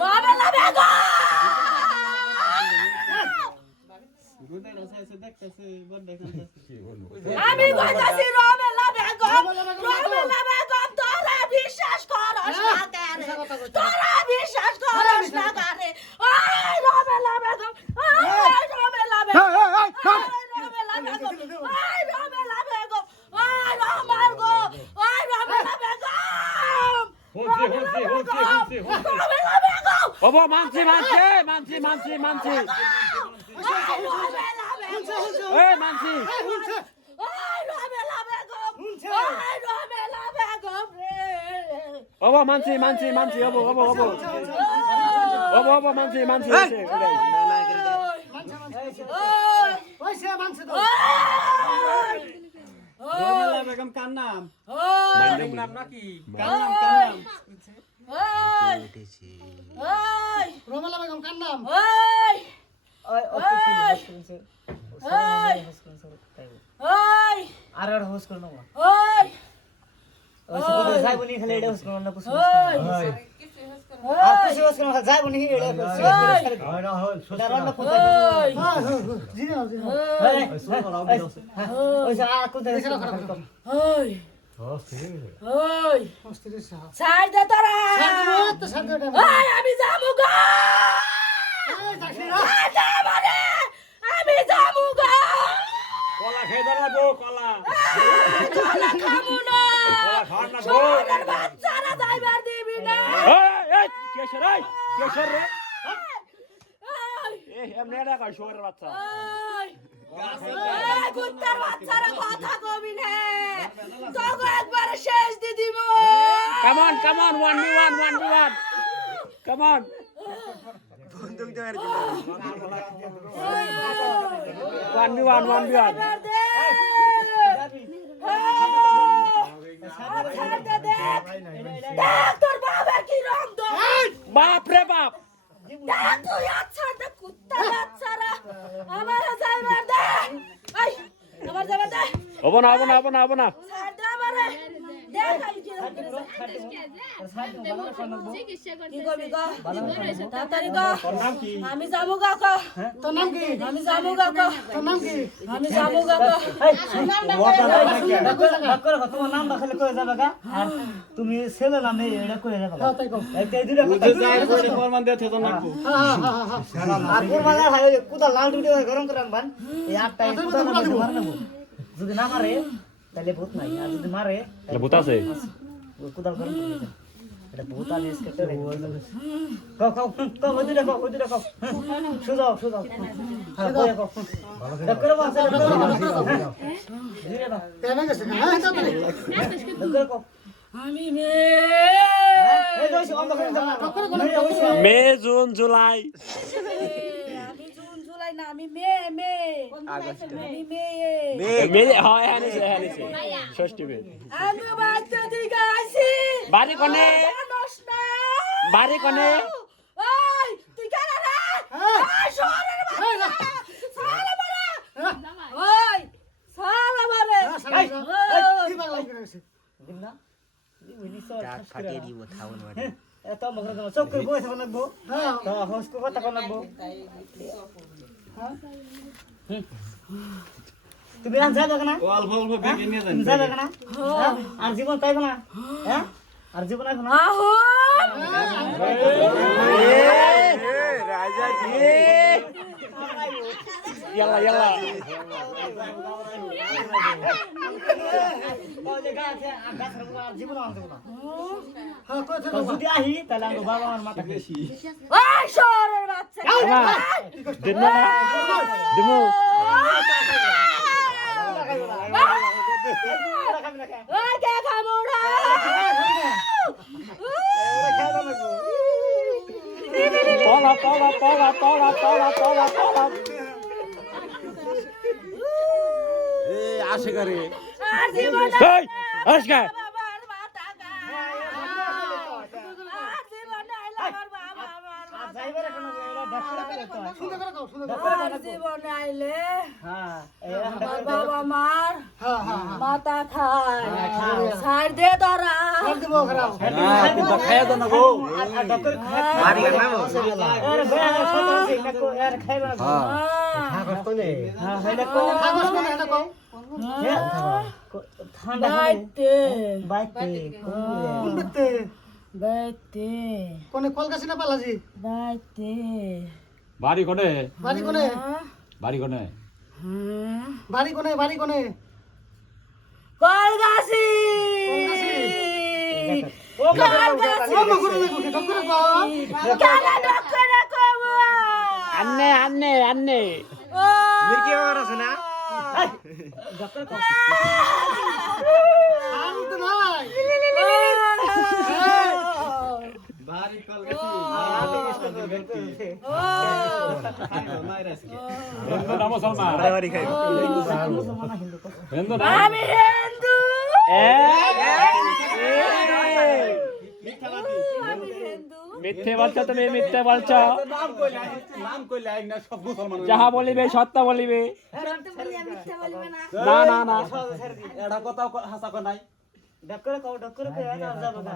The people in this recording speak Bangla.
রমেলা বেগম আমি কইতাছি রমেলা বেগম তোরা বিশ্বাস করস না কেন তোরা বিশ্বাস করস না কেন ওই রমেলা বেগম ওই রমেলা বেগম রমেলা বেগম ওই রমেলা বেগম ওই রহমান গো ওই রমেলা বেগম রমেলা বেগম বাবা মানছি এই মানছি ওই রমেলা বেগম ওই রমেলা বেগম রে বাবা মানছি বাবা মানছি রমেলা বেগম কার নাম নাম নাকি রমেলা বেগম কার নাম আর হোস করো না ওই ওই যাই বনি খালি এটা হোস করো না কিছু আর কিছু হোস করো যাই বনি এটা এটা রন্না ফুটা জি না ওই যা আর কোথায় ওই ছাড় দে তোরা ওই আমি যাবো গো আমি যাবো গো কলা খেয়ে দাঁড়াবো কলা খামু না শহরের বাচ্চারা যাইবার দিবি না এই কেশর রে এমনি এলাকা শহরের বাচ্চা কুত্তার বাচ্চারা কথা কবি না তোকে একবারে শেষ দিদিম কামান 1v1 কামান বন্দুক দেওয়ার 1v1 তোর বাবা কি রং দো বাপ রে বাপ তুই আচ্ছা দে কুত্তার বাচ্চারা আমার যাইবার দে এই আমার যাইবার দে হবো না ছাড় দে আমারে দে খালি কি করবি গো তাড়াতাড়ি গো আমি যাবো গা গো তোর নাম কি আমি যাবো গা গো তোর নাম কি আমি যাবো গা গো তোমার নাম দেখালে কই যাবে গা আর তুমি ছেলে নাম নেই এটা কই যাবে গা তাই কও এই দুইটা কথা যাই করে ফরমান দিতে তো নাকবো আর কোরবানের হয় কুদা লাল দুটো গরম করে রাখবান এই আটটা কুদা মার নেব যদি না মারে তাহলে ভূত নাই আর যদি মারে তাহলে ভূত আছে কুদা গরম করে দিতে এটা ভূত আলে স্কেটে রে কও ওদিকে কও সুজাও হ্যাঁ কই কও ডক্টর বাসে ধীরে দাও কেন গেছে হ্যাঁ তাড়াতাড়ি ডক্টর কও আমি মেয়ে এই দোষ অন্ধ করে দাও মে জুন জুলাই আমি জুন জুলাই না আমি মেয়ে আমি মেয়ে মে হয় হানিছে ষষ্ঠী মে আমি বাচ্চা দিকে আসি বাড়ি কোনে জানোস না ওই তুই কেন রে ওই শহরের বাচ্চা সারা বড় ওই সারা বড় কি বাংলা গেছে দিন না উনি সব ফাটিয়ে দিব থাউন মানে এত মগর দাও চোখ করে বসে লাগবো হ্যাঁ তো হোস কো কথা কোন লাগবো তুমি আন যাবে না অল্প বেগে নিয়ে যান তুমি যাবে না আর জীবন পাইবে না হ্যাঁ আর জীবন পাইবে না আহো রাজা জি ইয়াল্লা জীবন আনতে না হ্যাঁ কই তো যদি আহি তাহলে আমার বাবা আমার মাথা বেশি ওই শহরের বাচ্চা দিমু ওই কে খামুড়া তলা এই আসে করে আর জীবন এই আজকে বাবার মাথা গা আর জীবন আইলা আমার বাবা আমার মাথা যাইবার কোন সুন্দর করে কও, সুন্দর করে। আর জীবনে আইলে হ্যাঁ আমার বাবা মার হ্যাঁ, হ্যাঁ, হ্যাঁ। মাথা খায় ছাড় দে তোরা ছাড় দিব, খারাপ। খাইয়া দাও না গো আর ডক্টর মারি গেল না আরে বেয়া ছোট আছে না কো আর খাইবা না কাগজ কোনে হ্যাঁ এটা কো কাগজ কোনে, এটা কও। ঠান্ডা বাইতে বাইতে কোন দিকতে? বাইতে কোনে, কলকাছি না পালাজি? বাইতে বাড়ি কোনে বাড়ি কোনে? বাড়ি কোনে বাড়ি কোনে, বাড়ি কোনে? কলগাছি ও ও মগুরে দেখো, ডক করে কও। কেন ডক্টরে কব আন্নে আন্নে আন্নে ও মির্কি বাবার আছে না ডক্টর কো আর তো নাই। ভারী কল গেছি হিন্দু না মুসলমান বাড়ি খাই হিন্দু না আমি হিন্দু আমি হিন্দু মিথ্যে বলছো তুমি মিথ্যে বলছো নাম কইলে না সব মুসলমান যাহা বলিবে সত্য বলিবে সত্য বলি আমি মিথ্যা বলবো না না না না এটা কথা হাসা কো নাই ডক্টর কো আর যাবো না